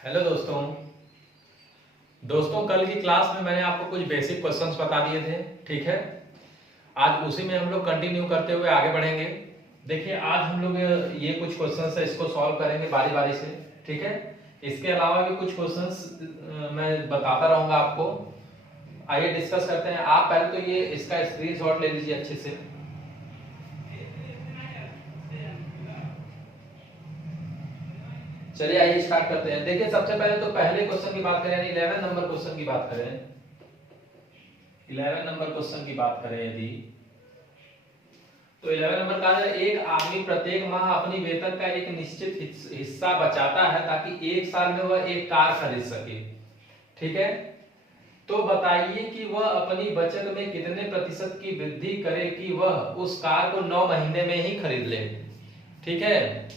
Hello दोस्तों। कल की क्लास में मैंने आपको कुछ बेसिक क्वेश्चंस बता दिए थे, ठीक है। आज उसी में हम लोग कंटिन्यू करते हुए आगे बढ़ेंगे। देखिए, आज हम लोग ये कुछ क्वेश्चंस है, इसको सॉल्व करेंगे बारी बारी से, ठीक है। इसके अलावा भी कुछ क्वेश्चंस मैं बताता रहूंगा आपको। आइए डिस्कस करते हैं। आप पहले तो ये इसका स्क्रीनशॉट ले लीजिए अच्छे से। चलिए आइए स्टार्ट करते हैं। देखिए, सबसे पहले तो पहले क्वेश्चन की बात करें, यानी 11 नंबर क्वेश्चन की बात करें। 11 नंबर क्वेश्चन की बात करें यदि, तो 11 नंबर का है, एक आदमी प्रत्येक माह अपनी वेतन का एक निश्चित हिस्सा बचाता है ताकि एक साल में वह एक कार खरीद सके, ठीक है। तो बताइए कि वह अपनी बचत में कितने प्रतिशत की वृद्धि करे कि वह उस कार को 9 महीने में ही खरीद ले, ठीक है।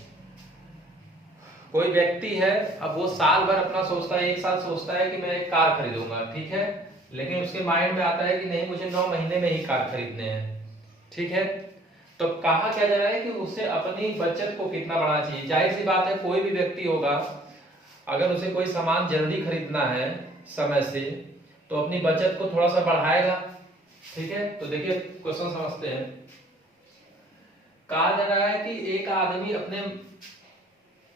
कोई व्यक्ति है, अब वो साल भर अपना सोचता है, एक साल सोचता है कि मैं एक कार खरीदूंगा, ठीक है। लेकिन उसके माइंड में आता है कि नहीं, मुझे 9 महीने में ही कार खरीदने हैं, ठीक है। तो कहा क्या जा रहा है कि उसे अपनी बचत को कितना बढ़ाना चाहिए। जाहिर सी बात है, कोई भी व्यक्ति होगा, अगर उसे कोई सामान जल्दी खरीदना है समय से, तो अपनी बचत को थोड़ा सा बढ़ाएगा, ठीक है। तो देखिए क्वेश्चन समझते हैं। कहा जा रहा है कि एक आदमी अपने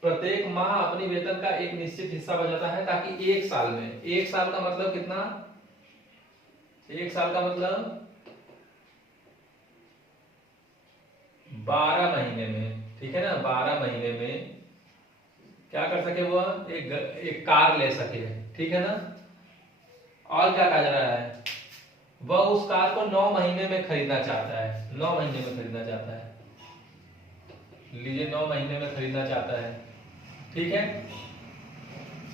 प्रत्येक माह अपनी वेतन का एक निश्चित हिस्सा बचाता है ताकि एक साल में, एक साल का मतलब कितना, एक साल का मतलब 12 महीने में, ठीक है ना। 12 महीने में क्या कर सके, वह एक कार ले सके, ठीक है ना। और क्या कहा जा रहा है, वह उस कार को 9 महीने में खरीदना चाहता है, 9 महीने में खरीदना चाहता है। लीजिए, 9 महीने में खरीदना चाहता है, ठीक है।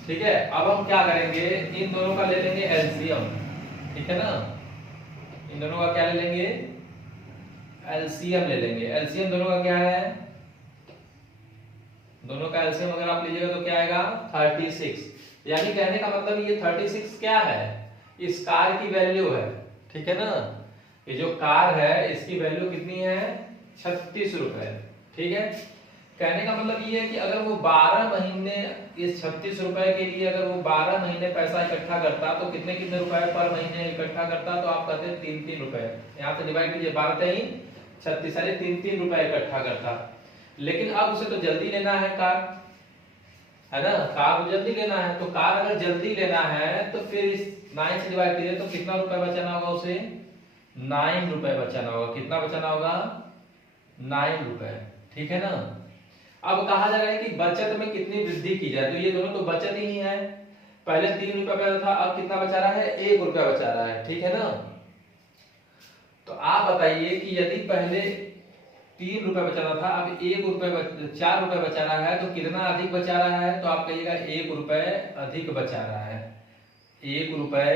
ठीक है, अब हम क्या करेंगे, इन दोनों का ले लेंगे एलसीएम, ठीक है ना। इन दोनों का क्या ले लेंगे, एलसीएम ले लेंगे। एलसीएम दोनों का क्या है, दोनों का एलसीएम अगर आप लीजिएगा तो क्या आएगा, 36। यानी कहने का मतलब ये 36 क्या है, इस कार की वैल्यू है, ठीक है ना। ये जो कार है इसकी वैल्यू कितनी है, 36 रुपए, ठीक है। कहने का मतलब ये है कि अगर वो 12 महीने, इस 36 रुपए के लिए अगर वो 12 महीने पैसा इकट्ठा करता तो कितने कितने रुपए पर महीने इकट्ठा करता, तो आप कहते हैं 3-3 रुपए। यहाँ से डिवाइड कीजिए, 12 3 36, सारे 3-3 रुपए इकट्ठा करता। लेकिन अब उसे तो जल्दी लेना है कार, है ना, कार को जल्दी लेना है। तो कार अगर जल्दी लेना है तो फिर इस 9 से डिवाइड कीजिए, तो कितना रुपए बचाना होगा उसे, 9 रुपए बचाना होगा। कितना बचाना होगा, 9 रुपए, ठीक है ना। अब कहा जा रहा है कि बचत में कितनी वृद्धि की जाए, तो ये दोनों तो बचत ही है। पहले 3 रुपए बचा था, अब कितना बचा रहा है, 1 रुपया बचा रहा है, ठीक है ना। तो आप बताइए कि यदि पहले 3 रुपए बचाना था, अब 4 रुपए बचा रहा है, तो कितना अधिक बचा रहा है, तो आप कहिएगा 1 रुपए अधिक बचा रहा है। 1 रुपए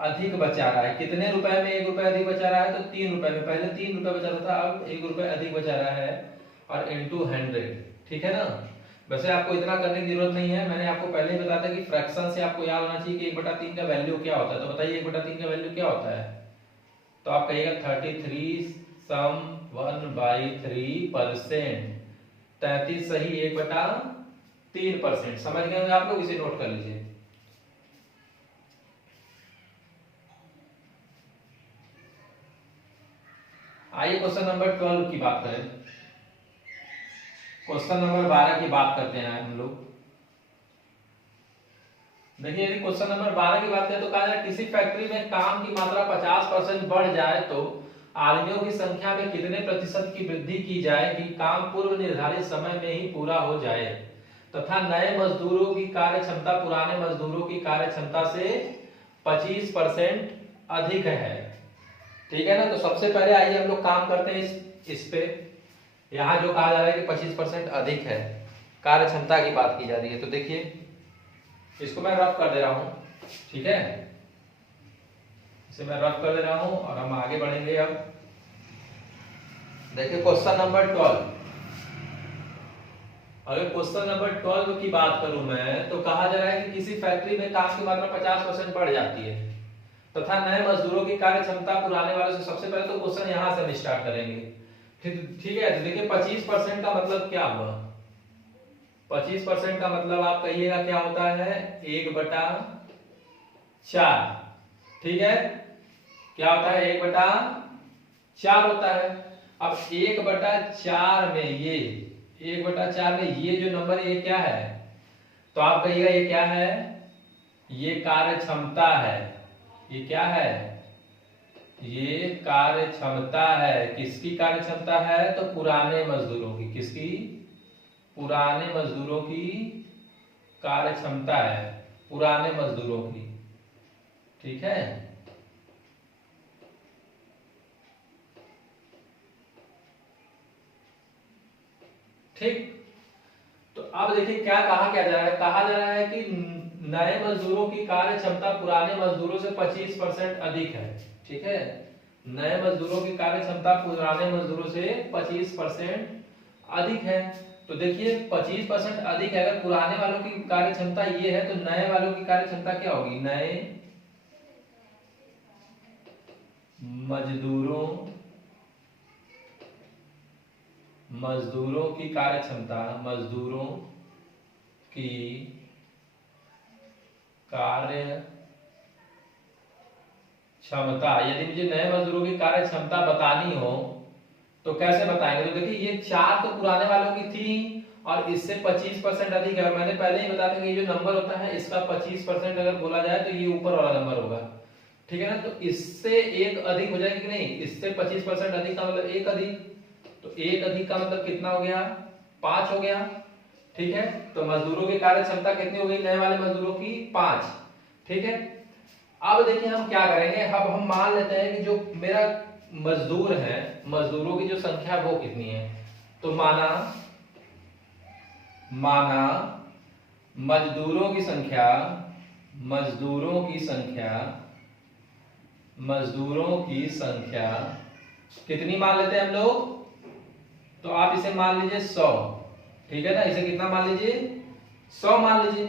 अधिक बचा रहा है। कितने रुपए में 1 रुपए अधिक बचा रहा है, तो 3 रुपए में। पहले 3 रुपए बचा था, अब 1 रुपए अधिक बचा रहा है, और इंटू 100, ठीक है ना। वैसे आपको इतना करने की जरूरत नहीं है, मैंने आपको पहले ही बताया था कि फ्रैक्शन से आपको याद होना चाहिए कि 1/3 का वैल्यू क्या होता है। तो बताइए 1/3 का वैल्यू क्या होता है, तो आप कहिएगा 33 सम 1/3%। 33 सही 1/3%। समझ गए आप लोग, इसे नोट कर लीजिए। आइए क्वेश्चन नंबर 12 की बात करें। क्वेश्चन नंबर 12 की बात करते हैं हम लोग। देखिए, यदि क्वेश्चन नंबर 12 की बात करें तो कहा जाए, किसी फैक्ट्री में काम की मात्रा 50% बढ़ जाए तो आदमियों की संख्या में कितने प्रतिशत की वृद्धि की जाए कि काम पूर्व निर्धारित समय में ही पूरा हो जाए, तथा नए मजदूरों की कार्य क्षमता पुराने मजदूरों की कार्य क्षमता से 25% अधिक है, ठीक है ना। तो सबसे पहले आइए हम लोग काम करते हैं इस पे। यहाँ जो कहा जा रहा है कि 25% अधिक है, कार्य क्षमता की बात की जा रही है। तो देखिए, इसको मैं रफ कर दे रहा हूं, ठीक है। इसे मैं रफ कर दे रहा हूं और हम आगे बढ़ेंगे। अब देखिए क्वेश्चन नंबर 12। अगर क्वेश्चन नंबर 12 की बात करूं मैं, तो कहा जा रहा है कि किसी फैक्ट्री में काम की मात्रा 50% बढ़ जाती है तथा नए मजदूरों की कार्य क्षमता पुराने वालों से। सबसे पहले तो क्वेश्चन यहां से हम स्टार्ट करेंगे, ठीक है। तो देखिए 25% का मतलब क्या हुआ, 25% का मतलब आप कहिएगा क्या होता है, 1/4। ठीक है, क्या होता है, 1/4 होता है। अब 1/4 में ये 1/4 में ये जो नंबर ये क्या है, तो आप कहिएगा ये क्या है, ये कार्य क्षमता है। ये क्या है, ये कार्य क्षमता है। किसकी कार्य क्षमता है, तो पुराने मजदूरों की। किसकी, पुराने मजदूरों की कार्य क्षमता है, पुराने मजदूरों की। ठीक है, ठीक। तो अब देखिए क्या कहा क्या जा रहा है, कहा जा रहा है कि नए मजदूरों की कार्य क्षमता पुराने मजदूरों से 25% अधिक है। ठीक है, नए मजदूरों की कार्य क्षमता पुराने मजदूरों से 25% अधिक है। तो देखिए 25% अधिक है, अगर पुराने वालों की कार्य क्षमता ये है तो नए वालों की कार्य क्षमता क्या होगी, नए मजदूरों की कार्य क्षमता, मजदूरों की कार्य क्षमता, यदि मुझे नए मजदूरों की कार्य क्षमता बतानी हो तो कैसे बताएंगे। तो देखिए ये 4 तो पुराने वालों की थी और इससे 25% अधिक है। और मैंने पहले ही बताया था कि ये जो नंबर होता है इसका 25% अगर बोला जाए तो ये ऊपर वाला नंबर होगा। ठीक है ना, तो इससे एक अधिक हो जाएगी कि नहीं, इससे 25% अधिक का मतलब एक अधिक, तो एक अधिक का मतलब कितना हो गया, 5 हो गया। ठीक है, तो मजदूरों की कार्य क्षमता कितनी हो गई, नए वाले मजदूरों की 5। ठीक है, अब देखिए हम क्या करेंगे, अब हम मान लेते हैं कि जो मेरा मजदूर है, मजदूरों की जो संख्या वो कितनी है। तो माना मजदूरों की संख्या, मजदूरों की संख्या कितनी मान लेते हैं हम लोग, तो आप इसे मान लीजिए 100। ठीक है ना, इसे कितना मान लीजिए, 100 मान लीजिए।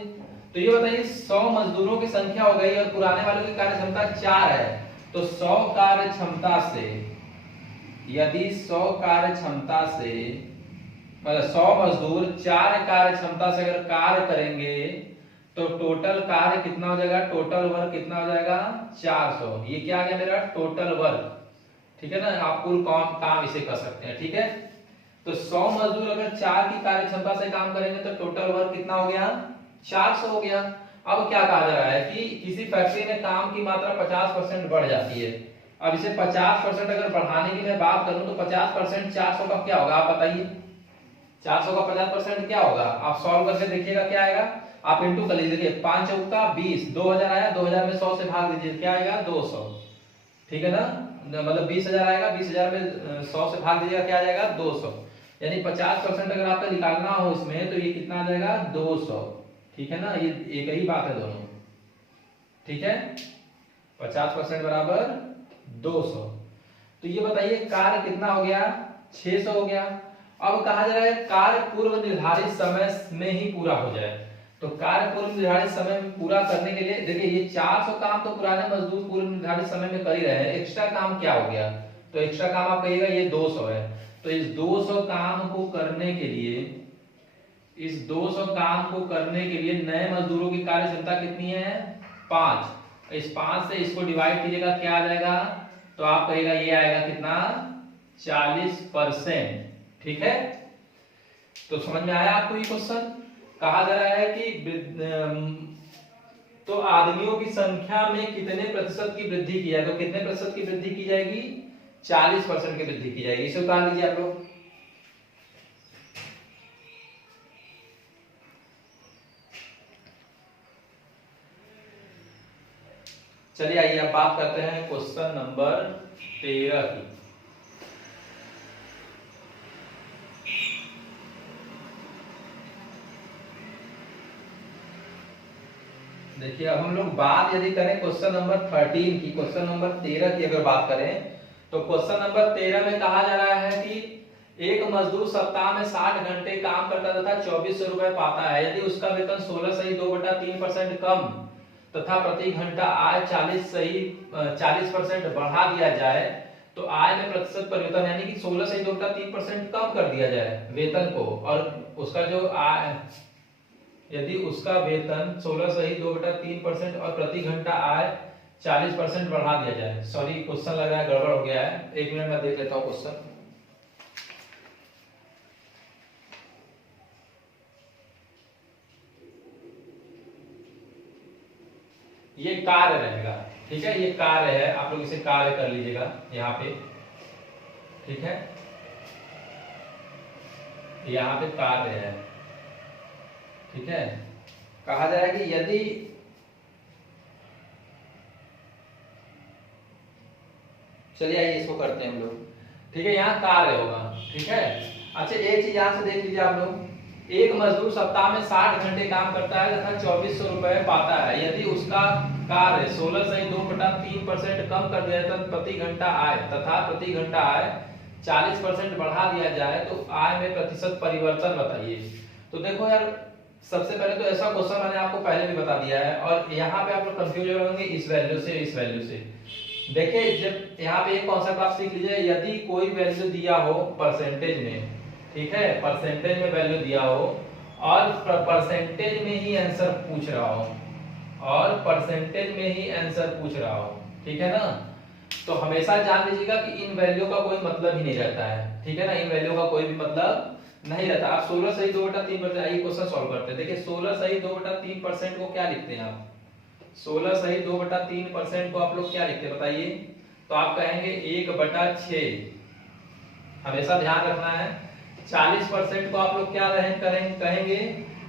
तो ये बताइए 100 मजदूरों की संख्या हो गई और पुराने वालों की कार्य क्षमता 4 है। तो 100 कार्य क्षमता से, यदि 100 कार्य क्षमता से मतलब 100 मजदूर 4 कार्य क्षमता से अगर कार्य करेंगे तो टोटल कार्य कितना हो जाएगा, टोटल वर्क कितना हो जाएगा, 400। ये क्या आ गया मेरा टोटल वर्क। ठीक है ना, आप कुल काम इसे कर सकते हैं। ठीक है, तो 100 मजदूर अगर 4 की कार्य क्षमता से काम करेंगे तो टोटल वर्क कितना हो गया, 400 हो गया। अब क्या कहा जा रहा है कि किसी फैक्ट्री में काम की मात्रा 50% बढ़ जाती है। अब इसे 50% अगर बढ़ाने की मैं बात करूं तो 50% 400 का क्या होगा, आप बताइए। 400 का 50% क्या होगा, आप सॉल्व करके देखिएगा क्या आएगा। आप इंटू कर लीजिए, 5 चौका 20, 2000 आया, 2000 में 100 से भाग दीजिए, क्या आएगा 200। ठीक है ना, मतलब 20,000 आएगा, 20,000 में 100 से भाग दीजिएगा, क्या आ जाएगा 200। यानी 50% अगर आपका निकालना हो इसमें तो ये कितना आ जाएगा 200। ठीक है ना, ये एक ही बात है दोनों। ठीक है, 50% बराबर 200। तो ये बताइए कार्य कितना हो गया, 600 हो गया। अब कहा जा रहा है कार्य पूर्व निर्धारित समय में ही पूरा हो जाए। तो कार्य पूर्व निर्धारित समय में पूरा करने के लिए देखिए ये 400 काम तो पुराने मजदूर पूर्व निर्धारित समय में कर ही रहे हैं, एक्स्ट्रा काम क्या हो गया, तो एक्स्ट्रा काम आप कहिएगा ये 200 है। तो इस 200 काम को करने के लिए, इस 200 काम को करने के लिए नए मजदूरों की कार्य क्षमता कितनी है, 5। इस 5 से इसको डिवाइड कीजिएगा, क्या आ जाएगा, तो आप कहिएगा ये आएगा कितना, 40%। ठीक है, तो समझ में आया आपको ये क्वेश्चन। कहा जा रहा है कि तो आदमियों की संख्या में कितने प्रतिशत की वृद्धि की जाए, तो कितने प्रतिशत की वृद्धि की जाएगी, 40% की वृद्धि की जाएगी। इसे उतार लीजिए आप लोग। चलिए आइए अब बात करते हैं क्वेश्चन नंबर 13 की। देखिए अब हम लोग बात यदि करें क्वेश्चन नंबर 13 की, क्वेश्चन नंबर 13 की अगर बात करें तो क्वेश्चन नंबर 13 में कहा जा रहा है कि एक मजदूर सप्ताह में 60 घंटे काम करता तथा 2400 रुपए पाता है। यदि उसका वेतन 16 सही 2/3% कम तथा प्रति घंटा आय 40% बढ़ा दिया जाए तो आय में प्रतिशत परिवर्तन, यानी कि 16 से 2/3% कम कर दिया जाए वेतन को, और उसका जो आय यदि उसका वेतन 16 - 2/3% और प्रति घंटा आय 40% बढ़ा दिया जाए। सॉरी क्वेश्चन लग रहा है गड़बड़ हो गया है, 1 मिनट में देख लेता हूँ क्वेश्चन। ये कार्य रहेगा, ठीक है, ये कार्य है, आप लोग इसे कार्य कर लीजिएगा यहाँ पे, ठीक है, यहाँ पे कार्य है, ठीक है। कहा जाए कि यदि चलिए आइए इसको करते हैं हम लोग, ठीक है, यहाँ कार्य होगा, ठीक है। अच्छा एक चीज यहाँ से देख लीजिए आप लोग, एक मजदूर सप्ताह में 60 घंटे काम करता है तथा 2400 रुपए पाता है। यदि उसका कार्य 16 - 2/3% कम कर दिया जाए प्रति घंटा आय तथा प्रति घंटा आय 40% बढ़ा दिया जाए तो आय में प्रतिशत परिवर्तन बताइए। तो देखो यार, सबसे पहले तो ऐसा क्वेश्चन मैंने आपको पहले भी बता दिया है और यहाँ पे आप लोग कंफ्यूज हो होंगे इस वैल्यू से इस वैल्यू से। देखिए जब यहाँ पे एक कॉन्सेप्ट आप सीख लीजिए, यदि कोई वैल्यू दिया हो परसेंटेज में, ठीक है, परसेंटेज में वैल्यू दिया हो और परसेंटेज में ही आंसर पूछ रहा हो और परसेंटेज में ही आंसर पूछ रहा हो, ठीक है ना, तो हमेशा जान लीजिएगा कि इन वैल्यू का कोई मतलब ही नहीं रहता है, ठीक है ना, इन वैल्यू का कोई भी मतलब नहीं रहता। आप 16 - 2/3%, आइए क्वेश्चन सॉल्व करते हैं। देखिए 16 - 2/3% को क्या लिखते हैं आप, 16 - 2/3% को आप लोग क्या लिखते हैं बताइए। तो आप कहेंगे 1/6, हमेशा ध्यान रखना है। 40% को आप लोग क्या कहेंगे,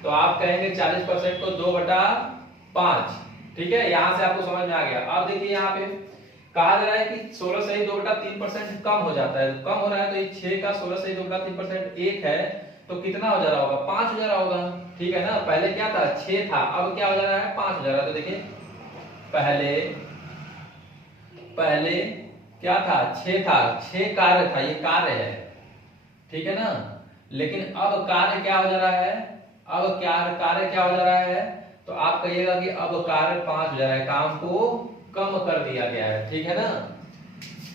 तो आप कहेंगे 40% को 2/5, ठीक है, यहां से आपको समझ में आ गया। अब देखिए यहाँ पे कहा जा रहा है कि 16 - 2/3% कम हो जाता है, कम हो रहा है तो ये 6 का 16 - 2/3% 1 है तो कितना हो जा रहा होगा, 5 हो जा रहा होगा, ठीक है ना। पहले क्या था 6 था, अब क्या हो जा रहा है 5 हो जा रहा है। तो देखिए पहले क्या था 6 था, 6 कार्य था, ये कार्य है, ठीक है ना। लेकिन अब कार्य क्या हो जा रहा है, अब कार्य क्या हो जा रहा है, तो आप कहिएगा कि अब कार्य 5 हो जा रहा है, काम को कम कर दिया गया है, ठीक है ना।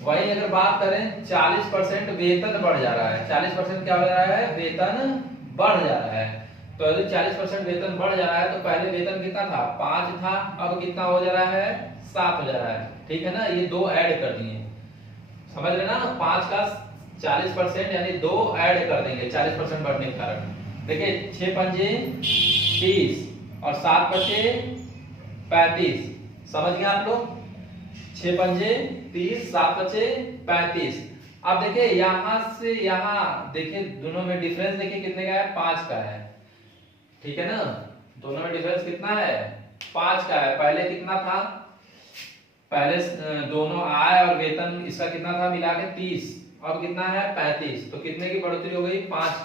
वही अगर बात करें 40% वेतन बढ़ जा रहा है, 40% क्या हो जा रहा है, वेतन बढ़ जा रहा है। तो यदि 40% वेतन बढ़ जा रहा है तो पहले वेतन कितना था 5 था, अब कितना हो जा रहा है 7 हो जा रहा है, ठीक है ना। ये दो ऐड कर दिए, समझ रहे ना, 5 का 40% यानी 2 ऐड कर देंगे 40% बढ़ने के कारण। देखिए 6 पंजे 30 और 7 बचे 35, समझ गए आप लोग, 6 पंजे 30 7 बचे 35। अब देखिए यहां से यहां देखिए दोनों में डिफरेंस देखिए कितने का है, 5 का है, ठीक है ना, दोनों में डिफरेंस कितना है 5 का है। पहले कितना था, पहले दोनों आय और वेतन इसका कितना था मिला के 30, अब कितना है 35, तो कितने की बढ़ोतरी हो गई 5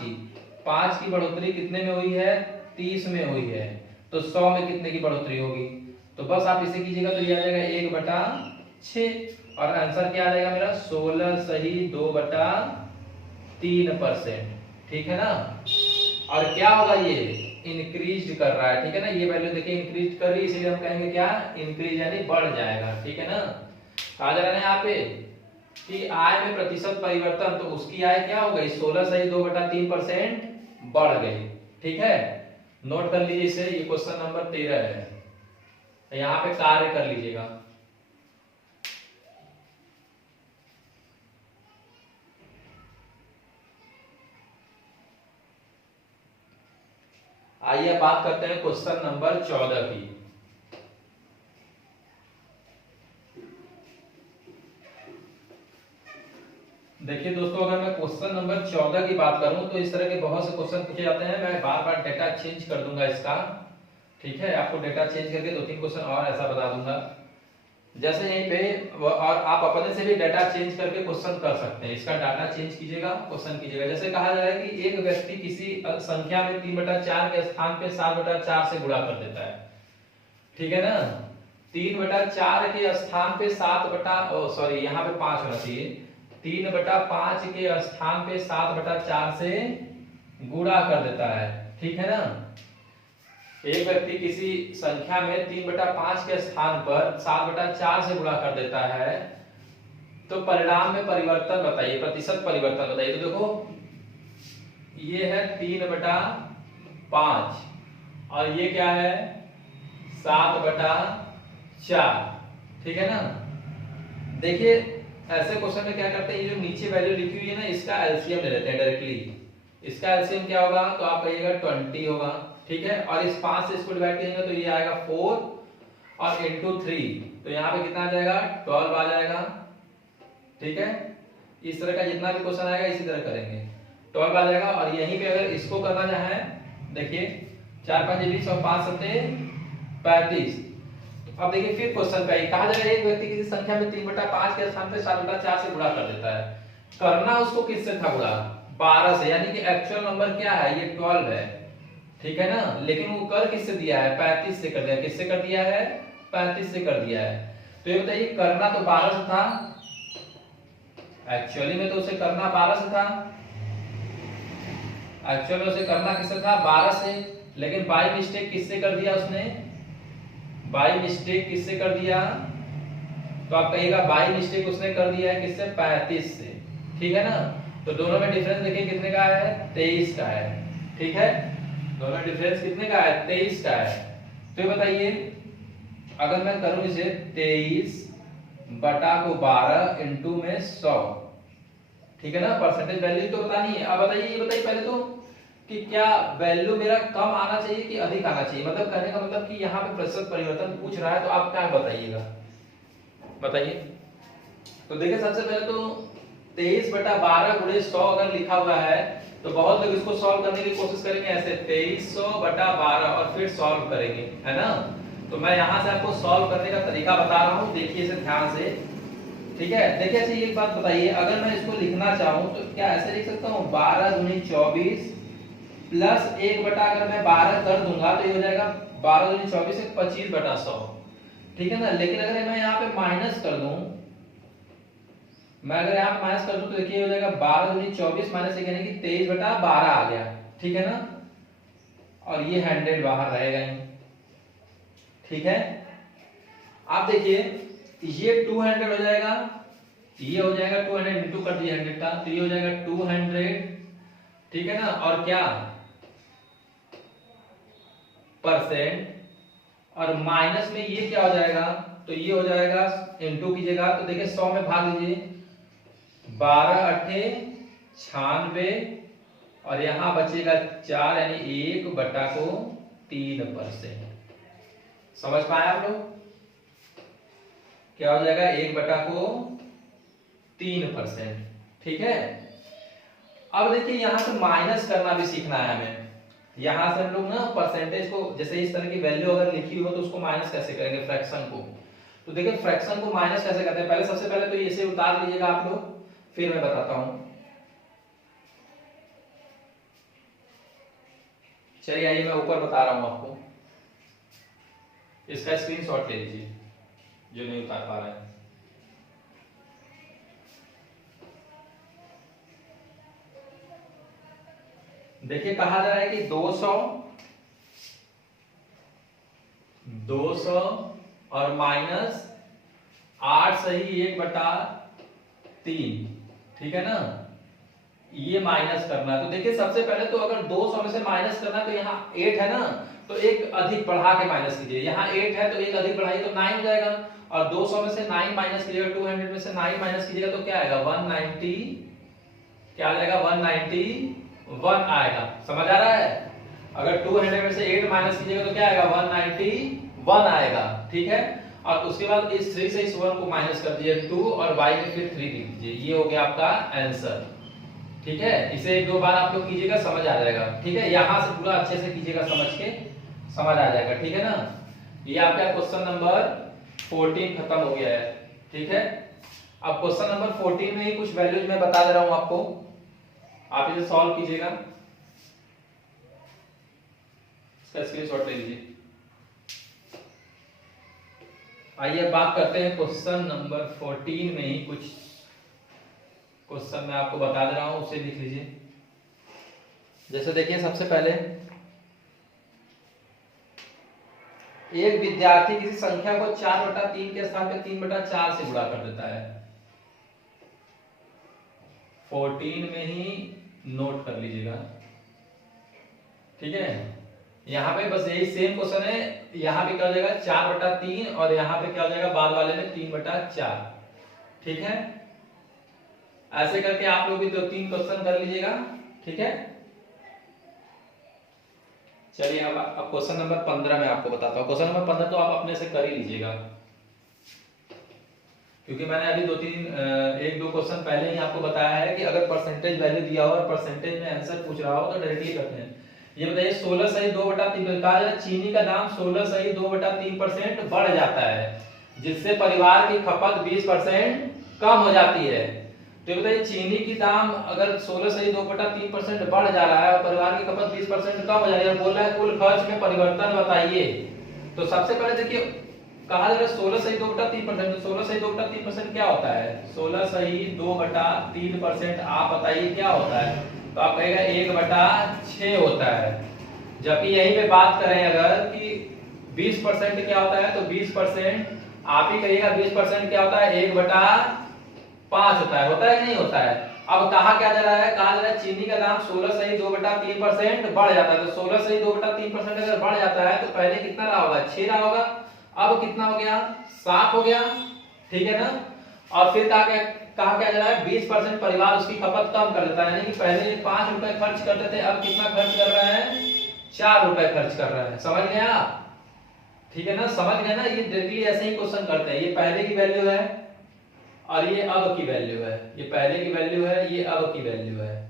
की बढ़ोतरी कितने में हुई है 30 में हुई है, तो 100 में कितने की बढ़ोतरी होगी। तो बस आप इसे कीजिएगा तो ये आ जाएगा 1/6 और आंसर क्या आ जाएगा मेरा 16 सही 2/3%, ठीक है ना। और क्या होगा ये इंक्रीज कर रहा है, ठीक है ना, ये वैल्यू देखिए इंक्रीज कर रही है, इसीलिए हम कहेंगे क्या इंक्रीज यानी बढ़ जाएगा, ठीक है ना। कहा जा रहा है यहाँ पे कि आय में प्रतिशत परिवर्तन, तो उसकी आय क्या हो गई 16 सही 2/3% बढ़ गई, ठीक है। नोट कर लीजिए इसे, ये क्वेश्चन नंबर 13 है, यहाँ पे कार्य कर लीजिएगा। आइए बात करते हैं क्वेश्चन नंबर 14 की। देखिए दोस्तों, अगर मैं क्वेश्चन नंबर 14 की बात करूं तो इस तरह के बहुत से क्वेश्चन पूछे जाते हैं। मैं बार बार डेटा चेंज कर दूंगा इसका, ठीक है, आपको डेटा चेंज करके 2-3 क्वेश्चन और ऐसा बता दूंगा। जैसे यहीं पे और आप अपने से भी डाटा चेंज करके क्वेश्चन कर सकते हैं, इसका डाटा चेंज कीजिएगा क्वेश्चन कीजिएगा। जैसे कहा जा रहा है कि एक व्यक्ति किसी संख्या में 3/4 के स्थान पे 7/4 से गुणा कर देता है, ठीक है ना। 3/4 के स्थान पे 7 यहाँ पे 5 होना चाहिए, 3/5 के स्थान पे 7/4 से गुणा कर देता है, ठीक है ना। एक व्यक्ति किसी संख्या में 3/5 के स्थान पर 7/4 से गुणा कर देता है, तो परिणाम में परिवर्तन बताइए, प्रतिशत परिवर्तन बताइए। तो देखो ये है 3/5 और ये क्या है 7/4, ठीक है ना। देखिए ऐसे क्वेश्चन में क्या करते हैं, ये जो नीचे वैल्यू लिखी हुई है ना इसका एलसीएम ले लेते हैं डायरेक्टली। इसका एलसीएम क्या होगा तो आप कहिएगा 20 होगा, ठीक है। और इस 5 से इसको डिवाइड करेंगे तो ये आएगा 4 और इंटू 3, तो यहाँ पे कितना आ जाएगा 12 आ जाएगा, ठीक है। इस तरह का जितना भी क्वेश्चन आएगा इसी तरह करेंगे, 12 आ जाएगा। और यहीं पे अगर इसको करना चाहे देखिए 4 5 20 और 5 7 35। अब देखिए फिर क्वेश्चन पे कहा जाएगा एक व्यक्ति किसी संख्या में 3/5 के स्थान पे 7/4 से गुणा कर देता है। करना उसको किससे था गुणा 12 से, यानी कि एक्चुअल नंबर क्या है ये 12 है, ठीक है ना। लेकिन वो कर किससे दिया है 35 से कर दिया। किससे कर दिया है 35 से कर दिया है। तो ये बताइए करना तो 12 से था, एक्चुअली में तो उसे करना 12 से था, एक्चुअल में उसे करना किससे था 12 से, लेकिन बाय मिस्टेक किससे कर दिया उसने, बाय मिस्टेक किससे कर दिया, तो आप कहिएगा बाय मिस्टेक उसने कर दिया है किससे 35 से, ठीक है ना। तो दोनों में डिफरेंस देखिए कितने का है 23 का है, ठीक है। दोनों में डिफरेंस कितने का है 23 का है। तो ये बताइए अगर मैं करूं इसे 23/12 इंटू में 100, ठीक है ना। परसेंटेज वैल्यू तो बतानी है। अब बताइए ये बताइए पहले तो कि क्या वैल्यू मेरा कम आना चाहिए कि अधिक आना चाहिए, मतलब कहने का मतलब कि यहाँ पे प्रतिशत परिवर्तन पूछ रहा है तो आप क्या बताइएगा, बताइए। तो देखिए सबसे पहले तो 23/12 गुणे 100 अगर लिखा हुआ है तो बहुत लोग इसको सॉल्व करने की कोशिश करेंगे ऐसे 2300/12 और फिर सॉल्व करेंगे, है ना। तो मैं यहाँ से आपको सॉल्व करने का तरीका बता रहा हूँ, देखिए इसे ध्यान से, ठीक है। देखिए अच्छा एक बात बताइए, अगर मैं इसको लिखना चाहूँ तो क्या ऐसे लिख सकता हूँ 12 दूनी 24 प्लस 1 अगर मैं 12 कर दूंगा तो ये हो जाएगा 12 दूनी 24 से 25/100, ठीक है ना। लेकिन अगर मैं यहाँ पे माइनस कर दूं, मैं अगर यहाँ पे माइनस कर दूं तो देखिए हो जाएगा 12 दूनी 24 माइनस 1 यानी कि 23/12 आ गया, ठीक है ना। और ये 100 बाहर रहेगा ही, ठीक है। आप देखिए ये 200 हो जाएगा, ये हो जाएगा 200 इंटू कर दिया 100 का, तो ये हो जाएगा 200, ठीक है ना। और क्या परसेंट, और माइनस में ये क्या हो जाएगा तो ये हो जाएगा इंटू कीजिएगा तो देखिए 100 में भाग लीजिए 12 8 96 और यहां बचेगा 4 यानी 1/3%। समझ पाए आप लोग, क्या हो जाएगा 1/3%, ठीक है। अब देखिए यहां से माइनस करना भी सीखना है हमें। यहां से हम लोग ना परसेंटेज को जैसे इस तरह की वैल्यू अगर लिखी हो तो उसको माइनस कैसे करेंगे फ्रैक्शन को। तो देखिए फ्रैक्शन को माइनस कैसे करते हैं, पहले सबसे पहले तो इसे उतार लीजिएगा आप लोग, फिर मैं बताता हूं। चलिए आइए मैं ऊपर बता रहा हूं आपको, इसका स्क्रीनशॉट ले लीजिए जो नहीं उतार पा रहा है। देखिए कहा जा रहा है कि 200 और माइनस 8 सही 1/3, ठीक है ना। ये माइनस करना है तो देखिए सबसे पहले तो अगर 200 में से माइनस करना है तो यहाँ 8 है ना, तो एक अधिक बढ़ा के माइनस कीजिए। यहाँ 8 है तो एक अधिक बढ़ाइए तो 9 हो जाएगा, और 200 में से 9 माइनस कीजिएगा, 200 में से 9 माइनस कीजिएगा तो क्या आएगा 190, क्या आ जाएगा 191 आएगा। समझ आ रहा है। अगर 200 में से 8 माइनस कीजिएगा तो क्या आएगा 191 आएगा, ठीक है। और उसके बाद इस 3 से इस 1 को माइनस कर दीजिए 2 और y में फिर 3 लिख दीजिए, ये हो गया आपका आंसर, ठीक है। इसे एक दो बार आप लोग कीजिएगा समझ आ जाएगा, ठीक है। यहां से पूरा अच्छे से कीजिएगा समझ के, समझ आ जाएगा, ठीक है ना। ये आपका क्वेश्चन नंबर 14 खत्म हो गया है, ठीक है। अब क्वेश्चन नंबर 14 में ही कुछ वैल्यूज मैं बता दे रहा हूं आपको, आप इसे सॉल्व कीजिएगा। इसका स्क्रीनशॉट ले लीजिए। आइए बात करते हैं क्वेश्चन नंबर 14 में ही कुछ क्वेश्चन मैं आपको बता दे रहा हूं, उसे लिख लीजिए। जैसे देखिए सबसे पहले एक विद्यार्थी किसी संख्या को 4/3 के स्थान पे 3/4 से गुणा कर देता है। 14 में ही नोट कर लीजिएगा, ठीक है। यहाँ पे बस यही सेम क्वेश्चन है, यहाँ पे क्या हो जाएगा 4/3 और यहाँ पे क्या हो जाएगा बाद वाले में 3/4। ठीक है, ऐसे करके आप लोग भी 2-3 क्वेश्चन कर लीजिएगा। ठीक है, चलिए अब क्वेश्चन नंबर 15 में आपको बताता हूँ। क्वेश्चन नंबर 15 तो आप अपने से कर ही लीजिएगा, क्योंकि मैंने अभी 1-2 क्वेश्चन पहले ही आपको बताया है कि अगर परसेंटेज वैल्यू दिया हो और परसेंटेज में आंसर पूछ रहा हो तो डायरेक्टली करते हैं। ये बताइए 16/2/3 कहा जाए चीनी का दाम 16/2/3% बढ़ जाता है, जिससे परिवार की खपत 20% कम हो जाती है। तो ये बताइए चीनी की दाम अगर 16/2/3% बढ़ जा रहा है और परिवार की खपत 20% कम हो जा रही है, बोल रहा है कुल खर्च में परिवर्तन बताइए। तो सबसे पहले देखिए कहा जा रहा है 16/2/3%, तो 16/2/3% क्या होता है? 16/2/3% आप बताइए क्या होता है? तो आप कहेगा 1/6 होता है। जबकि यहीं पे बात करें अगर कि 20% क्या होता है, तो 20% आप ही कहिएगा 20% क्या होता है? 1/5 होता है कि नहीं होता है? अब कहा क्या जा रहा है? कहा जा रहा है चीनी का दाम 16/2/3% बढ़ जाता है। तो 16/2/3% अगर बढ़ जाता है तो पहले कितना रहा होगा? 6 रहा होगा, अब कितना हो गया? 7 हो गया। ठीक है ना? और फिर कहा क्या जा रहा है? 20% परिवार उसकी खपत कम कर देता है, यानी कि पहले 5 रुपए खर्च करते थे, अब कितना खर्च कर रहा है? 4 रुपए खर्च कर रहा है। समझ गए आप? ठीक है ना? समझ गए ना? ये डायरेक्टली ऐसे ही क्वेश्चन करते हैं। ये पहले की वैल्यू है और ये अब की वैल्यू है। ये पहले की वैल्यू है, ये अब की वैल्यू है।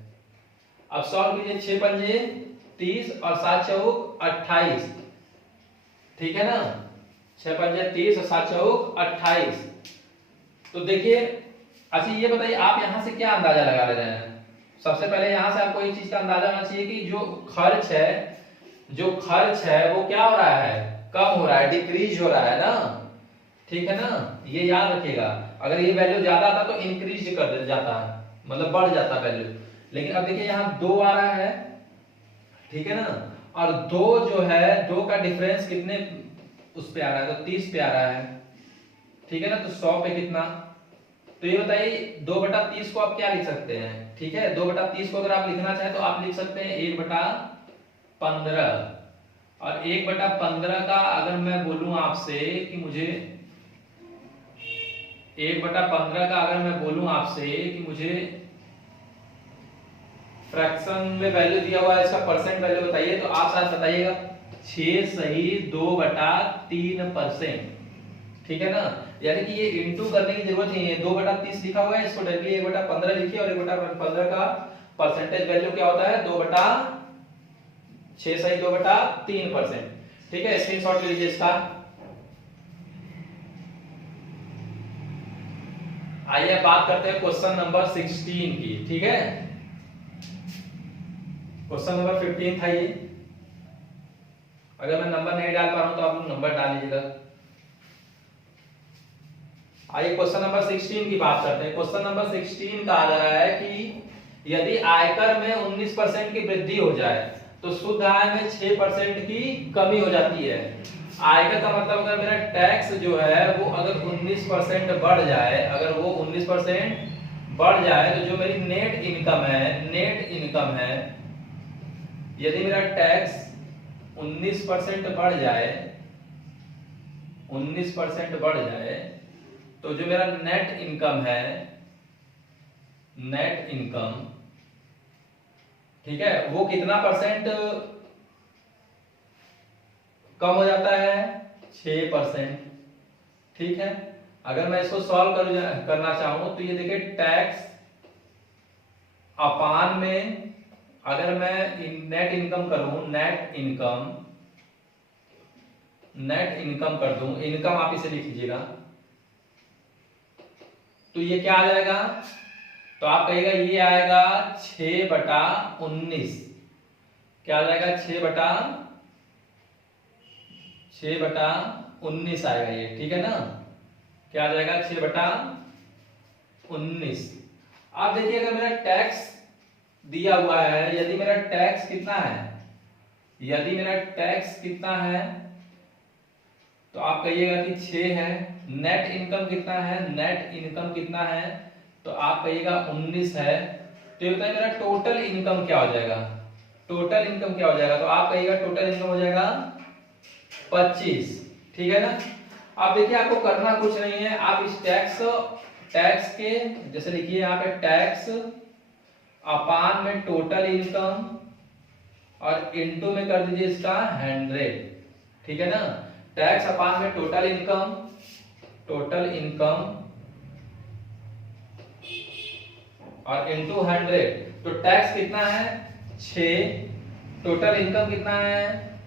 अब सॉल्व कीजिए। 6 पंजे 30 और 7 चौक 28। ठीक है ना? 6 पंजे 30 और 7 चौक 28। तो देखिए, अच्छा ये बताइए आप यहां से क्या अंदाजा लगा ले रहे हैं? सबसे पहले यहां से आपको एक चीज का अंदाजा होना चाहिए कि जो खर्च है वो क्या हो रहा है? कम हो रहा है, डिक्रीज हो रहा है ना। ठीक है ना? ये याद रखिएगा। अगर ये वैल्यू ज्यादा आता तो इंक्रीज कर जाता है, मतलब बढ़ जाता वैल्यू। लेकिन अब देखिए यहाँ 2 आ रहा है। ठीक है ना? और 2 जो है 2 का डिफरेंस कितने उस पे आ रहा है? तो 30 पे आ रहा है। ठीक है ना? तो 100 पे कितना? तो ये बताइए 2/30 को आप क्या लिख सकते हैं? ठीक है, 2/30 को अगर आप लिखना चाहें तो आप लिख सकते हैं 1/15। और 1/15 का अगर मैं बोलूं आपसे कि मुझे 1/15 का अगर मैं बोलूं आपसे कि मुझे फ्रैक्शन में वैल्यू दिया हुआ है, इसका परसेंट वैल्यू बताइए, तो आप साथ बताइएगा 6 सही 2/3%। ठीक है ना? यानी कि ये इनटू करने की जरूरत नहीं है। 2/30 लिखा हुआ है, इसको डायरेक्टली 1/15 लिखिए और 1/15 का परसेंटेज वैल्यू क्या होता है? 6 सही 2/3%। ठीक है, स्क्रीनशॉट ले लीजिए इसका। आइए बात करते हैं क्वेश्चन नंबर 16 की। ठीक है, क्वेश्चन नंबर 15 था ये। अगर मैं नंबर नहीं डाल पा रहा हूं तो आप लोग नंबर डाल लीजिएगा। आइए क्वेश्चन नंबर 16 की बात करते हैं। क्वेश्चन नंबर 16 कहा जा रहा है कि यदि आयकर में 19% की वृद्धि हो जाए तो शुद्ध आय में 6% की कमी हो जाती है। आयकर का मतलब अगर मेरा टैक्स जो है वो अगर 19% बढ़ जाए, अगर वो 19% बढ़ जाए तो जो मेरी नेट इनकम है, यदि मेरा टैक्स 19% बढ़ जाए, 19% बढ़ जाए तो जो मेरा नेट इनकम है, नेट इनकम, ठीक है, वो कितना परसेंट कम हो जाता है? 6%। ठीक है, अगर मैं इसको सॉल्व करना चाहूं तो ये देखिए टैक्स अपान में अगर मैं नेट इनकम करूं, नेट इनकम कर दूं, इनकम आप इसे लिख लीजिएगा, तो ये क्या आ जाएगा? तो आप कहिएगा ये आएगा 6/19। क्या आ जाएगा? 6/19 आएगा ये। ठीक है ना? क्या आ जाएगा? 6/19। अब देखिए अगर मेरा टैक्स दिया हुआ है, यदि मेरा टैक्स कितना है, तो आप कहिएगा कि 6 है। नेट इनकम कितना है? तो आप कहिएगा 19 है। तो ये बताइए मेरा टोटल इनकम क्या हो जाएगा? टोटल इनकम क्या हो जाएगा, तो आप कहिएगा टोटल इनकम हो जाएगा 25, ठीक है ना। अब देखिए आपको करना कुछ नहीं है, आप इस टैक्स के जैसे लिखिए यहाँ पे टैक्स अपान में टोटल इनकम और इनटू में कर दीजिए इसका 100, ठीक है ना। टैक्स अपान में टोटल इनकम और इनटू 100, तो टैक्स कितना है 6, टोटल इनकम कितना है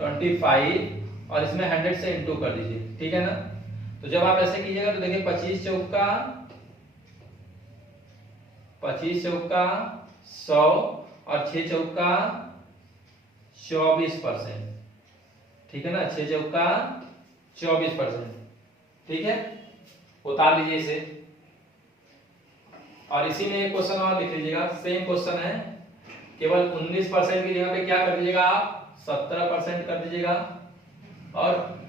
25 और इसमें 100 से इनटू कर दीजिए, ठीक है ना। तो जब आप ऐसे कीजिएगा तो देखिए 25 चौका 100 और 6 चौका 24%, ठीक है ना, 6 चौका 24%, ठीक है। उतार लीजिए इसे और इसी में एक क्वेश्चन और लिख लीजिएगा, सेम क्वेश्चन है, केवल 19% की जगह पे क्या कर दीजिएगा आप 17% कर दीजिएगा और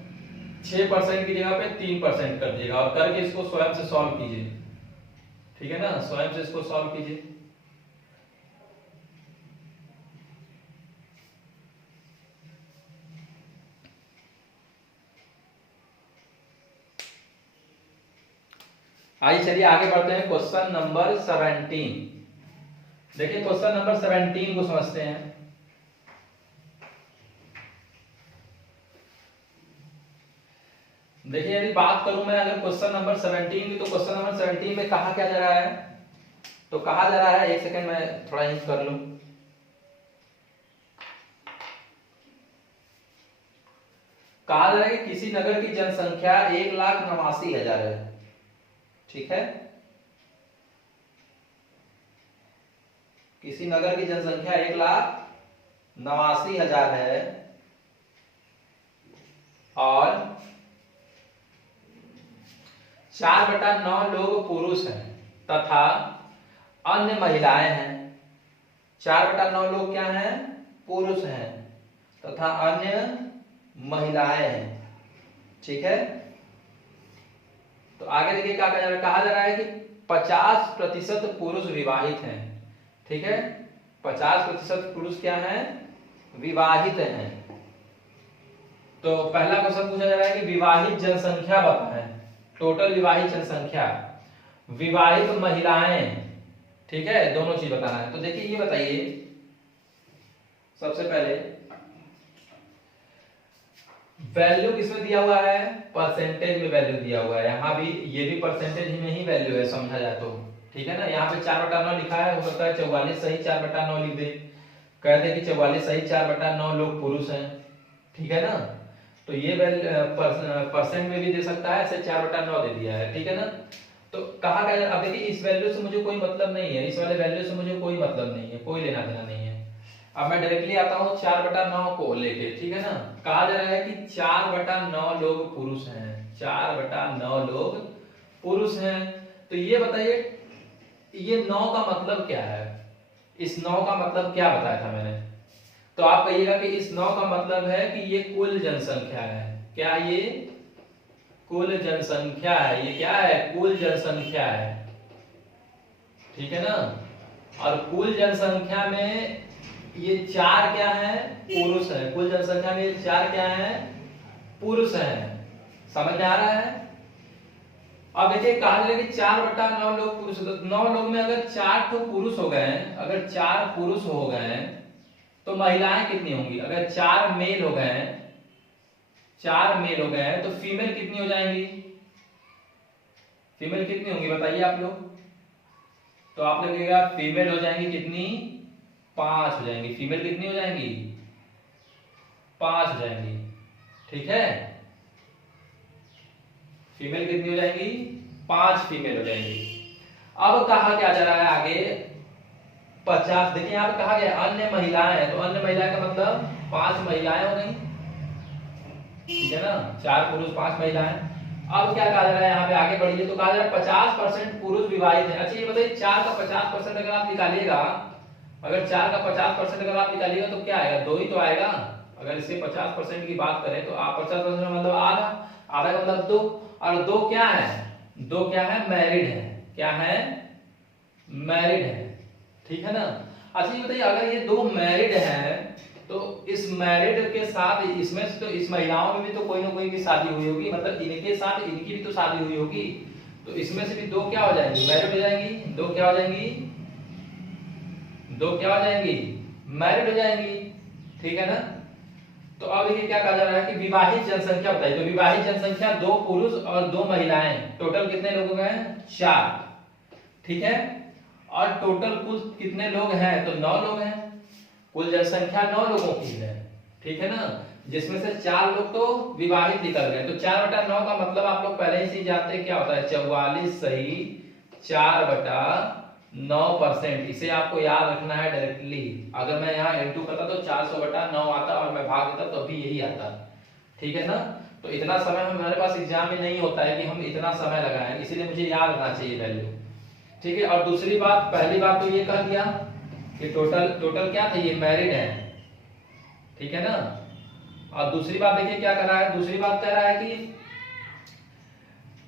6% की जगह पे 3% कर दीजिएगा और करके इसको स्वयं से सॉल्व कीजिए, ठीक है ना, स्वयं से इसको सॉल्व कीजिए। आइए चलिए आगे बढ़ते हैं क्वेश्चन नंबर 17। देखिए क्वेश्चन नंबर 17 को समझते हैं। देखिए यदि बात करूं मैं अगर क्वेश्चन नंबर 17 की, तो क्वेश्चन नंबर 17 में कहा क्या जा रहा है, तो कहा जा रहा है, एक सेकंड मैं थोड़ा हिंट कर लूं। कहा जा रहा है कि किसी नगर की जनसंख्या 1,89,000 है, ठीक है। किसी नगर की जनसंख्या 1,89,000 है और 4/9 लोग पुरुष हैं तथा अन्य महिलाएं हैं। 4/9 लोग क्या हैं, पुरुष हैं तथा अन्य महिलाएं हैं, ठीक है। तो आगे देखिए क्या कहा जा रहा है कि 50% पुरुष विवाहित हैं, ठीक है, 50% पुरुष क्या हैं, विवाहित हैं। तो पहला क्वेश्चन पूछा जा रहा है कि विवाहित जनसंख्या बताएं, टोटल विवाहित जनसंख्या, विवाहित महिलाएं, ठीक है, दोनों चीज बताना है। तो देखिए ये बताइए सबसे पहले वैल्यू किसमें दिया हुआ है, परसेंटेज में वैल्यू दिया हुआ है, यहाँ भी ये भी परसेंटेज में ही वैल्यू है समझा जाए तो, ठीक है ना। यहाँ पे 4/9 लिखा है, हो सकता है 44 सही 4/9 लिख दे, कह दे कि 44 सही 4/9 लोग पुरुष हैं, ठीक है ना। तो ये परसेंट में भी दे सकता है, ऐसे 4/9 दे दिया है, ठीक है ना। तो कहा गया, अब देखिए इस वैल्यू से मुझे कोई मतलब नहीं है, इस वाले वैल्यू से मुझे कोई मतलब नहीं है, कोई लेना देना नहीं है। अब मैं डायरेक्टली आता हूँ 4/9 को लेके, ठीक है ना। कहा जा रहा है कि 4/9 लोग पुरुष हैं, 4/9 लोग पुरुष हैं। तो ये बताइए ये 9 का मतलब क्या है, इस 9 का मतलब क्या बताया था मैंने। तो आप कहिएगा कि इस 9 का मतलब है कि ये कुल जनसंख्या है, क्या ये कुल जनसंख्या है, ये क्या है, कुल जनसंख्या है, ठीक है ना। और कुल जनसंख्या में ये 4 क्या है, पुरुष है, कुल जनसंख्या में ये 4 क्या है, पुरुष है, समझ में आ रहा है। अब देखिए कहा जा रहा है कि 4/9 लोग पुरुष, 9 लोग में अगर 4 तो पुरुष हो गए हैं, अगर 4 पुरुष हो गए हैं तो महिलाएं कितनी होंगी, अगर 4 मेल हो गए हैं, 4 मेल हो गए हैं तो फीमेल कितनी हो जाएंगी, फीमेल कितनी होंगी बताइए आप लोग। तो आप लगेगा फीमेल हो जाएंगी कितनी, 5 हो जाएंगी, फीमेल कितनी हो जाएंगी, 5 हो जाएंगी, ठीक है। फीमेल कितनी हो जाएंगी, 5 फीमेल हो जाएंगी। अब कहा क्या जा रहा है आगे 50, देखिए यहाँ पे कहा गया अन्य महिलाएं हैं, तो अन्य महिलाएं का मतलब 5 महिलाएं हो गई, ठीक है ना, 4 पुरुष 5 महिलाएं। अब क्या कहा जा रहा है यहाँ पे आगे बढ़िए, तो कहा जा रहा है 50% पुरुष विवाहित है। अच्छा ये बताइए 4 का 50% अगर आप निकालिएगा, अगर 4 का 50% अगर आप निकालिएगा तो क्या आएगा, 2 ही तो आएगा। अगर इसके 50% की बात करें तो आप 50% मतलब आधा, आधा का मतलब 2, और 2 क्या है, 2 क्या है, मैरिड है, क्या है, मैरिड है, ठीक है ना। अच्छा ये बताइए, अगर ये दो मैरिड हैं तो इस मैरिड के साथ इसमें से तो इस महिलाओं में भी तो कोई ना कोई की शादी हुई होगी, मतलब इनके साथ इनकी भी तो शादी हुई होगी, तो इसमें से भी दो क्या हो जाएंगी, मैरिड हो जाएंगी। दो क्या हो जाएंगी, दो क्या हो जाएंगी, मैरिड हो जाएंगी, ठीक है ना। तो अब देखिए क्या कहा जा रहा है कि विवाहित जनसंख्या बताइए। तो विवाहित जनसंख्या दो पुरुष और दो महिलाएं, टोटल कितने लोग हो गए, 4, ठीक है। और टोटल कुल कितने लोग हैं, तो 9 लोग हैं। कुल जनसंख्या 9 लोगों की है, ठीक है ना, जिसमें से 4 लोग तो विवाहित निकल गए। तो 4/9 का मतलब आप लोग पहले ही से जानते हैं क्या होता है, 44 सही 4/9%। इसे आपको याद रखना है डायरेक्टली। अगर मैं यहाँ इंटू करता तो 400/9 आता और मैं भाग देता तो भी यही आता, ठीक है ना। तो इतना समय हमारे पास एग्जाम में नहीं होता है कि हम इतना समय लगाएं, इसीलिए मुझे याद रखना चाहिए वैल्यू, ठीक है। और दूसरी बात, पहली बात तो ये कह दिया कि टोटल क्या था, ये मैरिड है, ठीक है ना। और दूसरी बात देखिए क्या कर रहा है, दूसरी बात कह रहा है कि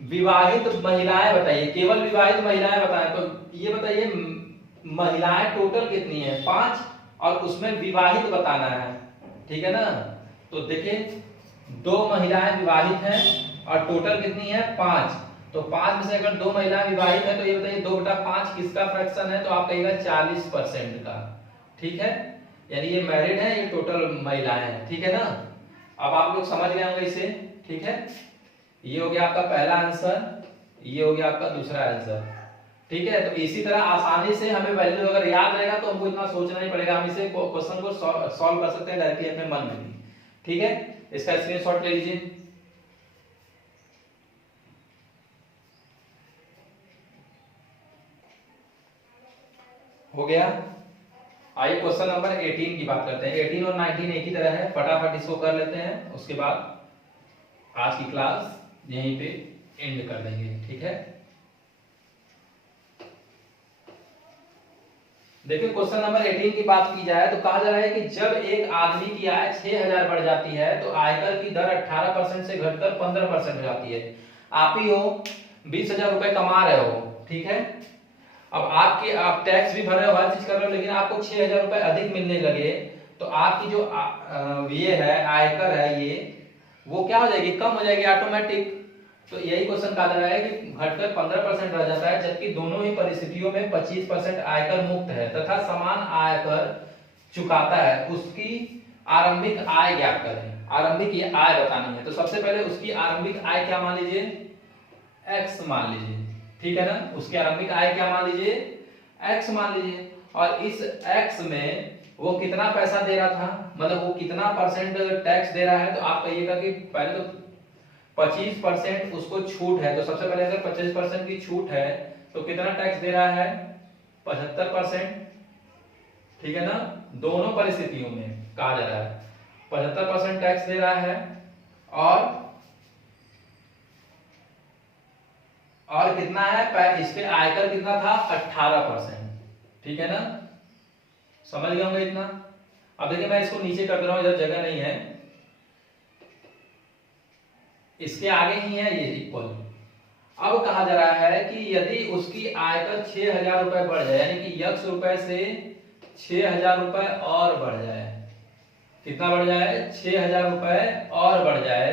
विवाहित महिलाएं बताइए, केवल विवाहित महिलाएं बताएं। तो ये बताइए महिलाएं टोटल कितनी है, 5, और उसमें विवाहित बताना है, ठीक है ना। तो देखिए 2 महिलाएं विवाहित हैं और टोटल कितनी है, 5। तो 5 में से अगर 2 महिलाएं विवाहित है तो ये बताइए 2/5 किसका फ्रैक्शन है, तो आप कहिएगा 40% का, ठीक है। यानी ये मैरिड है, ये टोटल महिलाएं हैं, ठीक है ना। अब आप लोग समझ गए होंगे इसे, ठीक है। ये हो गया आपका पहला आंसर, ये हो गया आपका दूसरा आंसर, ठीक है। तो इसी तरह आसानी से हमें वैल्यू अगर याद रहेगा तो हमको इतना सोचना नहीं पड़ेगा, हम इसे क्वेश्चन को सॉल्व कर सकते हैं डायरेक्टली अपने मन में भी, ठीक है। इसका स्क्रीनशॉट ले लीजिए। हो गया। आइए क्वेश्चन नंबर 18 की बात करते हैं। 18 और 19 एक ही तरह है, फटाफट इसको कर लेते हैं, उसके बाद आज की क्लास यहीं पे एंड कर देंगे, ठीक है। देखिए क्वेश्चन नंबर 18 की बात की जाए तो कहा जा रहा है कि जब एक आदमी की आय 6000 बढ़ जाती है तो आयकर की दर 18% से घटकर 15% हो जाती है। आप ही हो 20,000 रुपए कमा रहे हो, ठीक है। अब आप टैक्स भी भर रहे हो, हर चीज कर रहे हो, लेकिन आपको 6000 रुपए अधिक मिलने लगे तो आपकी जो ये है आयकर है, ये वो क्या हो जाएगी, कम हो जाएगी ऑटोमेटिक। तो यही क्वेश्चन कहा जा रहा है कि घटकर 15% रह जाता है, जबकि दोनों ही परिस्थितियों में 25% आयकर मुक्त है तथा समान आयकर चुकाता है। उसकी आरंभिक आय ज्ञात करें। आरंभिक ये आय बतानी है, तो सबसे पहले उसकी आरंभिक आय क्या मान लीजिए, x मान लीजिए, ठीक है ना। उसकी आरंभिक आय क्या मान लीजिए, x मान लीजिए। और इस x में वो कितना पैसा दे रहा था, मतलब वो कितना परसेंट टैक्स दे रहा है, तो आप कहिएगा कि पहले तो 25% उसको छूट है। तो सबसे पहले अगर 25% की छूट है तो कितना टैक्स दे रहा है, 75%, ठीक है ना। दोनों परिस्थितियों में कहा जा रहा है 75% टैक्स दे रहा है, और कितना है, इस पे आयकर कितना था, 18%, ठीक है ना। समझ गए होंगे इतना। अब देखिए मैं इसको नीचे कर दे रहा हूं, इधर जगह नहीं है, इसके आगे ही है ये इक्वल। अब कहा जा रहा है कि यदि उसकी आयकर 6000 रुपए बढ़ जाए, यानी कि x रुपए से 6000 रुपए और बढ़ जाए, कितना बढ़ जाए, 6000 रुपए और बढ़ जाए,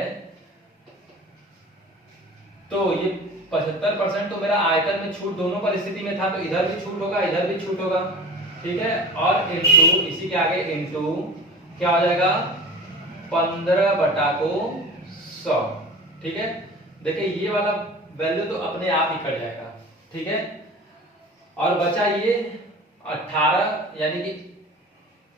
तो ये 75% तो मेरा आयकर में छूट दोनों परिस्थिति में था, तो इधर भी छूट होगा, इधर भी छूट होगा, ठीक है। और इंटू इसी के आगे इंटू क्या हो जाएगा, 15/100, ठीक है। देखिए ये वाला वैल्यू तो अपने आप ही कट जाएगा, ठीक है। और बचा ये 18, यानी कि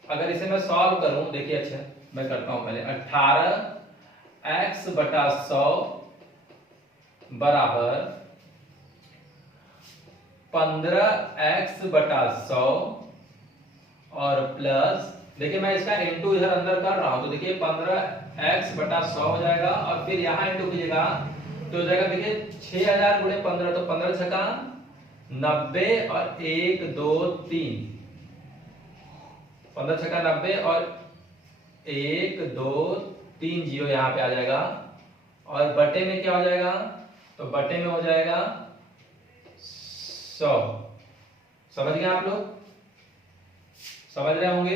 अगर इसे मैं सॉल्व करूं, देखिए अच्छा मैं करता हूं पहले, 18x/100 बराबर 15x/100 और प्लस, देखिए मैं इसका इंटू इधर अंदर कर रहा हूं, तो देखिए 15x/100 हो जाएगा, और फिर यहां इंटू कीजिएगा तो हो जाएगा, देखिए 6000 गुणे 15, तो 15 छका 90 और 1 2 3, 15 छका 90 और 1 2 3 जीरो यहाँ पे आ जाएगा, और बटे में क्या हो जाएगा, तो बटे में हो जाएगा 100। समझ गए आप लोग। समझ रहे होंगे।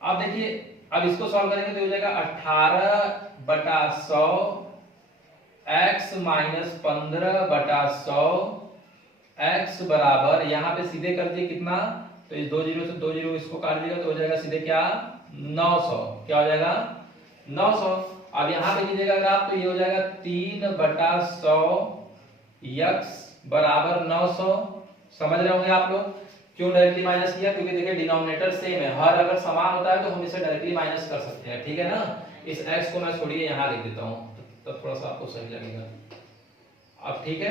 अब देखिए, अब इसको सॉल्व करेंगे तो हो जाएगा 18/100 x माइनस 15/100 x बराबर, यहाँ पे सीधे कर दिए कितना, तो इस 2 जीरो से 2 जीरो इसको काट दिएगा तो हो जाएगा सीधे क्या 900, क्या हो जाएगा 900। अब यहाँ पे कीजिएगा अगर आप, तो ये हो जाएगा 3/100 x बराबर 900। समझ रहे होंगे आप लोग। क्यों डायरेक्टली माइनस किया, क्योंकि देखिए डिनोमिनेटर सेम है, हर अगर समान होता है तो हम इसे डायरेक्टली माइनस कर सकते हैं, ठीक है ना। इस x को मैं छोड़िए यहाँ लिख देता हूँ तो थोड़ा सा आपको सही लगेगा। अब ठीक है,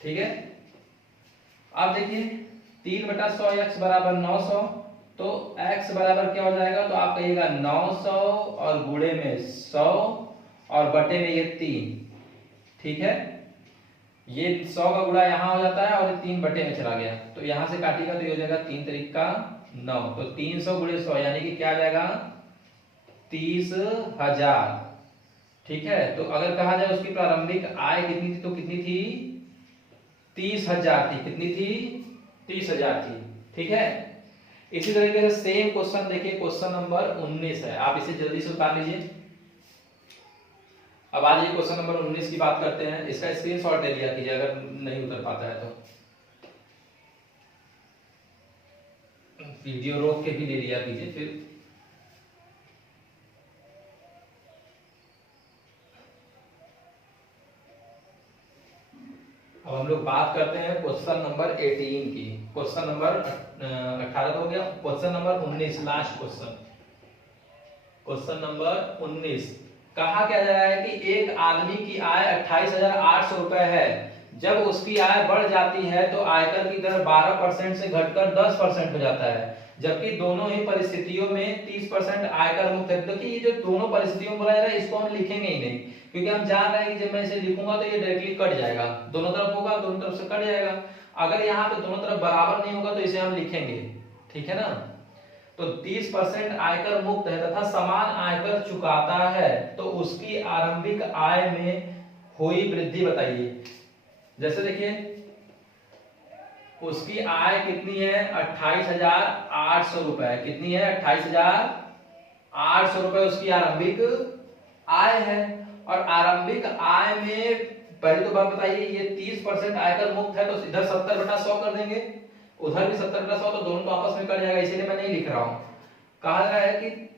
ठीक है। अब देखिए 3/100 x बराबर 900, तो x बराबर क्या हो जाएगा, तो आप कहिएगा 900 और गुणे में 100 और बटे में ये 3, ठीक है। ये 100 का गुणा यहाँ हो जाता है और ये 3 बटे में चला गया, तो यहाँ से काटिएगा तो ये हो जाएगा 3 तरीका 9, तो 300 गुणे 100 यानी कि क्या आ जाएगा 30,000, ठीक है। तो अगर कहा जाए उसकी प्रारंभिक आय कितनी थी, तो कितनी थी 30,000 थी, कितनी थी 30,000 थी, ठीक है। इसी तरीके से सेम क्वेश्चन देखिए, क्वेश्चन नंबर 19 है, आप इसे जल्दी से उतार लीजिए। अब आज ये क्वेश्चन नंबर 19 की बात करते हैं, इसका स्क्रीनशॉट ले लिया कीजिए अगर नहीं उतर पाता है तो, वीडियो रोक के भी ले लिया कीजिए फिर। अब हम लोग बात करते हैं क्वेश्चन नंबर 18 की। क्वेश्चन नंबर 18 हो गया, question number 19 last question, question number 19। कहा क्या जा रहा है कि एक आदमी की आय 28,800 रुपए है, जब उसकी आय बढ़ जाती है तो आयकर की दर 12% से घटकर 10% हो जाता है, जबकि दोनों ही परिस्थितियों में 30% आयकर मुक्त है। देखिए ये जो दोनों परिस्थितियों बोला जा रहा है इसको हम लिखेंगे ही नहीं, क्योंकि हम जान रहे हैं कि जब मैं इसे लिखूंगा तो ये डायरेक्टली कट जाएगा, दोनों तरफ होगा दोनों तरफ से कट जाएगा। अगर यहाँ पे दोनों तरफ बराबर नहीं होगा तो इसे हम लिखेंगे, ठीक है ना। तो 30% आयकर मुक्त है तथा समान आयकर चुकाता है, तो उसकी आरंभिक आय में हुई वृद्धि बताइए। जैसे देखिए उसकी आय कितनी है 28,800 रुपए, कितनी है 28,800 रुपए उसकी आरंभिक आय है, और आरंभिक आय में पहले तो बात बताइए ये 30% आयकर मुक्त है, तो इधर 70/100 कर देंगे, उधर भी 70/100, तो दोनों तो आपस में कट जाएगा, इसीलिए मैं नहीं लिख रहा हूं। कहा जा रहा है कि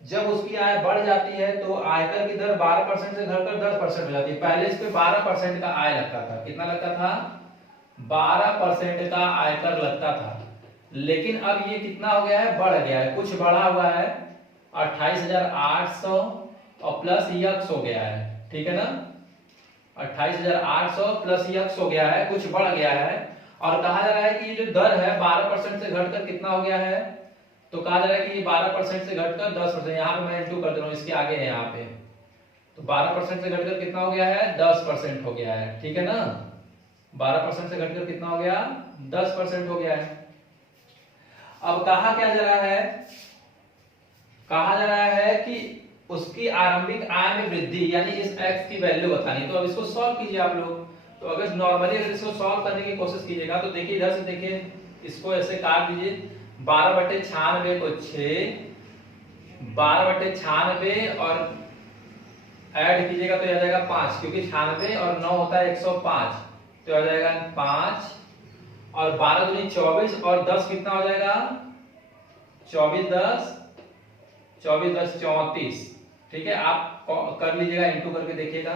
जब उसकी आय बढ़ जाती है तो आयकर की दर 12% से घटकर 10% हो जाती है। पहले इस पे 12% का आय लगता था, कितना लगता था 12% का आयकर लगता था, लेकिन अब ये कितना हो गया है, बढ़ गया है, कुछ बढ़ा हुआ है 28,800 और प्लस यक्स हो गया है, ठीक है ना। 28,800 प्लस यक्स हो गया है, कुछ बढ़ गया है। और कहा जा रहा है कि ये जो दर है 12% से घटकर कितना हो गया है, तो कहा जा रहा है कि ये 12% से घटकर 10%, यहाँ पे मैं इंटू कर दे रहा हूँ, इसके आगे है यहाँ पे, तो 12% से घटकर कितना हो गया है 10% हो गया है, ठीक है ना। 12% से घटकर कितना हो गया 10% हो गया है। अब कहा क्या जा रहा है, कहा जा रहा है कि उसकी आरंभिक आय में वृद्धि, यानी इस x की वैल्यू बतानी। तो अब इसको सॉल्व कीजिए आप लोग। तो अगर नॉर्मली अगर इसको सॉल्व करने की कोशिश कीजिएगा तो देखिए इधर से देखिए इसको ऐसे काट दीजिए, 12/96 को 6, 12/96 और ऐड कीजिएगा तो आ जाएगा 5, क्योंकि 96 और 9 होता है 105, तो आ जाएगा 5, और 12 दूनी 24 और 10 कितना हो जाएगा 24 10 34, ठीक है। आप कर लीजिएगा, इंटू करके देखिएगा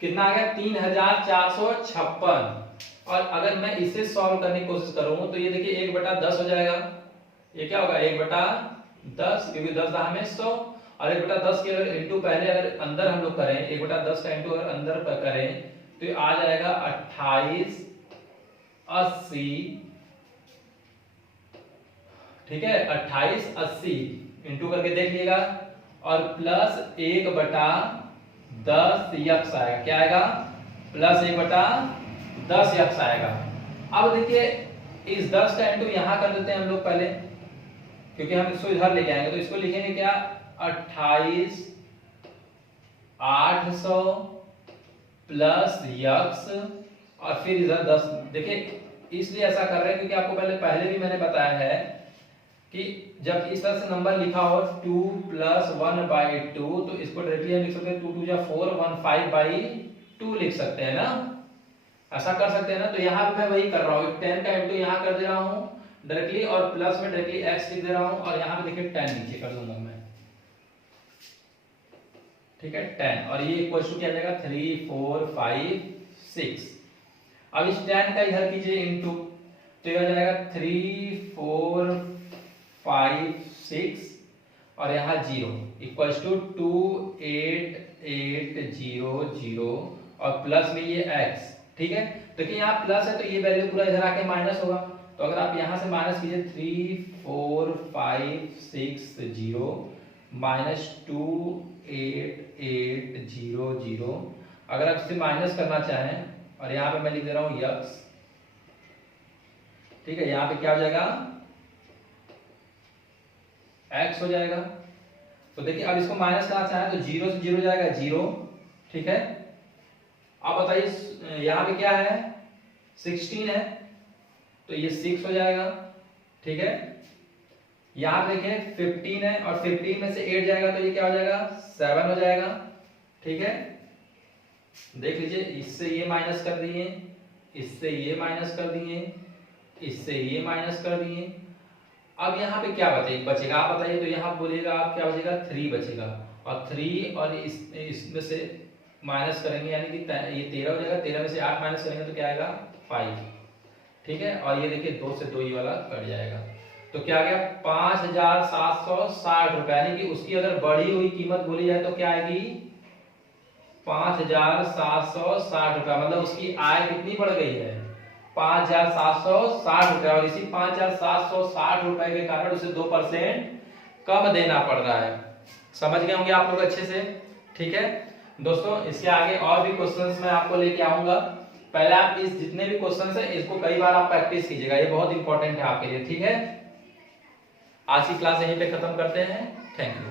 कितना आ गया 3,456। और अगर मैं इसे सॉल्व करने की कोशिश करूं तो ये देखिए 1/10 हो जाएगा, ये क्या होगा 1/10, क्योंकि 10 दाह में 100, और 1/10 के अगर इंटू पहले अगर अंदर हम लोग करें, 1/10 का इंटू अगर अंदर करें तो ये आ जाएगा 2880, ठीक है 2880 इंटू करके देख लीजिएगा, और प्लस 1/10 यक्स आएगा, क्या आएगा प्लस 1/10 यक्स आएगा। अब देखिए इस 10 का इंटू यहां कर देते हैं हम लोग पहले, क्योंकि हम इसको इधर लेके आएंगे, तो इसको लिखेंगे क्या 28,800 प्लस यक्स, और फिर इधर 10, देखिए इसलिए ऐसा कर रहे हैं क्योंकि आपको पहले भी मैंने बताया है कि जब इस तरह से नंबर लिखा हो 2 + 1/2 तो इसको डायरेक्टली हम लिख सकते हैं 2 × 2 = 4 15/2 लिख सकते हैं ना, ऐसा कर सकते हैं ना। तो यहाँ पे मैं वही कर रहा हूँ, 10 का इनटू यहाँ कर दे रहा हूँ डायरेक्टली और प्लस में डायरेक्टली x लिख दे रहा हूँ और यहाँ पे देखिए 10 नीचे कर दूंगा मैं, ठीक है 10। और ये इक्वल टू क्या आ जाएगा 3 4 5 6। अब इस 10 का इधर कीजिए इनटू, तो ये आ जाएगा 3 4 5 6 और यहाँ 0 इक्वल्स टू 2 8 8 0 0 और प्लस में ये x, ठीक है। देखिए यहाँ प्लस है तो ये वैल्यू पूरा इधर आके माइनस होगा, तो अगर आप यहाँ से माइनस कीजिए 3 4 5 6 0 -2 8 8 0 0, अगर आप इसे माइनस करना चाहें और यहाँ पे मैं लिख दे रहा हूँ x, ठीक है। यहाँ पे क्या हो जाएगा x हो जाएगा। तो देखिए अब इसको माइनस करना चाहें तो 0 से 0 जाएगा 0, ठीक है। अब बताइए यहाँ पे क्या है 16 है तो ये 6 हो जाएगा, ठीक है। यहाँ पे देखिए 15 है और 15 में से 8 जाएगा तो ये क्या हो जाएगा 7 हो जाएगा, ठीक है। देख लीजिए इससे ये माइनस कर दिए, इससे ये माइनस कर दिए, इससे ये माइनस कर दिए। अब यहाँ पे क्या बचेगा आप बताइए, तो यहाँ बोलिएगा आप क्या बचेगा 3 बचेगा और 3 और इसमें से माइनस करेंगे यानी कि ये 13 हो जाएगा, 13 में से 8 माइनस करेंगे तो क्या आएगा 5, ठीक है। और ये देखिए 2 से 2 ये वाला कट जाएगा, तो क्या आ गया 5760 रुपए, यानी कि उसकी अगर बढ़ी हुई कीमत बोली जाए तो क्या आएगी 5760 रुपया, मतलब उसकी आय कितनी बढ़ गई है 5760 रुपया। और इसी 5760 रुपए के कारण उसे 2% कम देना पड़ रहा है। समझ गए होंगे आप लोग अच्छे से, ठीक है दोस्तों। इसके आगे और भी क्वेश्चंस मैं आपको लेके आऊंगा, पहले आप इस जितने भी क्वेश्चंस है इसको कई बार आप प्रैक्टिस कीजिएगा, ये बहुत इंपॉर्टेंट है आपके लिए, ठीक है। आज की क्लास यहीं पे खत्म करते हैं, थैंक यू।